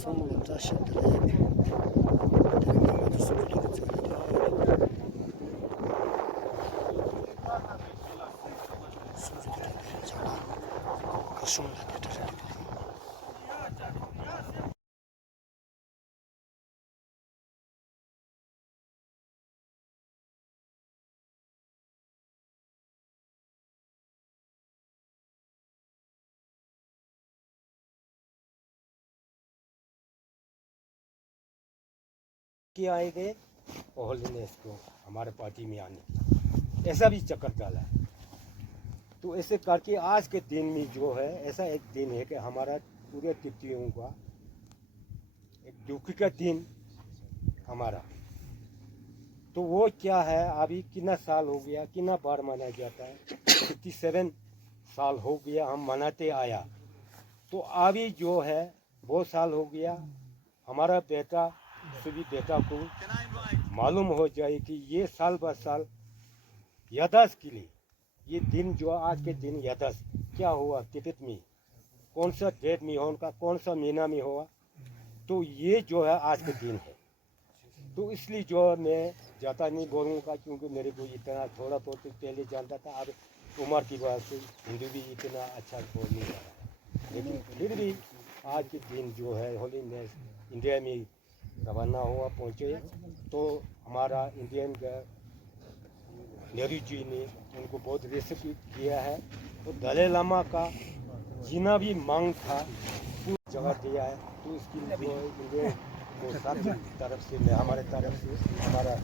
Formula taşındı. Teknoloji süpürge कि आए थे होलीनेस को हमारे पार्टी में आने की, ऐसा भी चक्कर डाला है। तो ऐसे करके आज के दिन में जो है ऐसा एक दिन है कि हमारा पूरे तिब्बतियों का एक दुख का दिन हमारा। तो वो क्या है, अभी कितना साल हो गया, कितना बार मनाया जाता है, 57 साल हो गया हम मनाते आया। तो अभी जो है बहुत साल हो गया, हमारा बेटा सभी बेटा को मालूम हो जाए कि ये साल ब साल याददाश्त के लिए ये दिन जो आज के दिन याददाश्त क्या हुआ तिब्बत में, कौन सा डेट में हो उनका, कौन सा महीना में हुआ, तो ये जो है आज के दिन है। तो इसलिए जो मैं ज़्यादा नहीं बोलूँगा क्योंकि मेरे को इतना थोड़ा बहुत पहले जानता था, अब उम्र की वजह से हिंदी भी इतना अच्छा बोल नहीं रहा, लेकिन फिर भी आज के दिन जो है होलीनेस इंडिया में रवाना हुआ पहुँचे। तो हमारा इंडियन नेहरू जी ने उनको बहुत रेस्पेक्ट किया है। तो दलाई लामा का जितना भी मांग था पूरी जगह दिया है। तो इसकी जो इंडियन को सब तरफ से हमारे तरफ से हमारा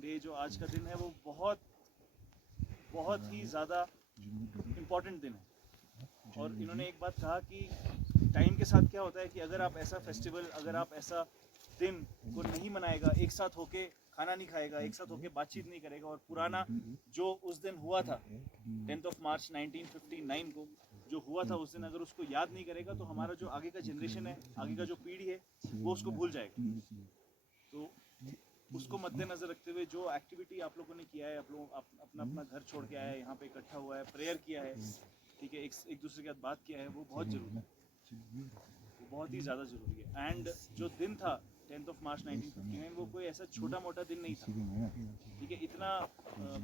डे जो आज का दिन है वो बहुत ही ज़्यादा इम्पोर्टेंट दिन है। और इन्होंने एक बात कहा कि टाइम के साथ क्या होता है कि अगर आप ऐसा फेस्टिवल, अगर आप ऐसा दिन को नहीं मनाएगा, एक साथ होके खाना नहीं खाएगा, एक साथ होके बातचीत नहीं करेगा और पुराना जो उस दिन हुआ था 10 मार्च 1959 को जो हुआ था उस दिन अगर उसको याद नहीं करेगा तो हमारा जो आगे का जनरेशन है, आगे का जो पीढ़ी है वो उसको भूल जाएगा। तो उसको मद्देनजर रखते हुए जो एक्टिविटी आप लोगों ने किया है, आप लोग अपना अपना घर छोड़ के आया है, यहाँ पे इकट्ठा हुआ है, प्रेयर किया है, ठीक है, एक दूसरे के साथ बात किया है, वो बहुत ज़रूरी है, वो बहुत ही ज़्यादा ज़रूरी है। एंड जो दिन था 10 मार्च 1959 वो कोई ऐसा छोटा मोटा दिन नहीं था, ठीक है। इतना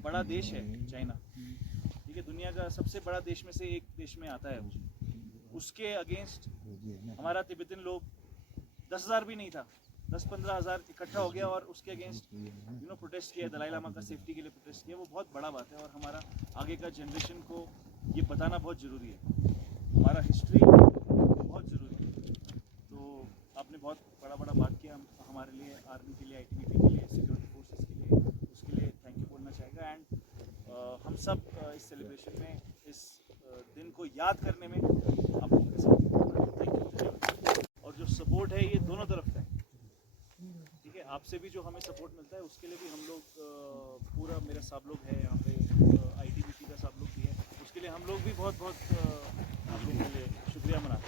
बड़ा देश है चाइना, ठीक है, दुनिया का सबसे बड़ा देश में से एक देश में आता है वो। उसके अगेंस्ट हमारा तिब्बतन लोग 10,000 भी नहीं था, 10-15 हज़ार इकट्ठा हो गया और उसके अगेंस्ट प्रोटेस्ट किया, दलाई लामा का सेफ्टी के लिए प्रोटेस्ट किया। वो बहुत बड़ा बात है और हमारा आगे का जनरेशन को ये बताना बहुत ज़रूरी है, हमारा हिस्ट्री बहुत ज़रूरी है। तो आपने बहुत बड़ा बात किया हमारे लिए, आर्मी के लिए, ITBP के लिए, सिक्योरिटी फोर्सेस के लिए, उसके लिए थैंक यू बोलना चाहेगा। एंड हम सब इस सेलिब्रेशन में, इस दिन को याद करने में आप लोगों के साथ थैंक यू। और जो सपोर्ट है ये दोनों तरफ का है, ठीक है, आपसे भी जो हमें सपोर्ट मिलता है उसके लिए भी हम लोग पूरा, मेरा सब लोग है यहाँ पे, ITBP का सब लोग भी है, उसके लिए हम लोग भी बहुत आप लोगों के लिए शुक्रिया मनाते हैं।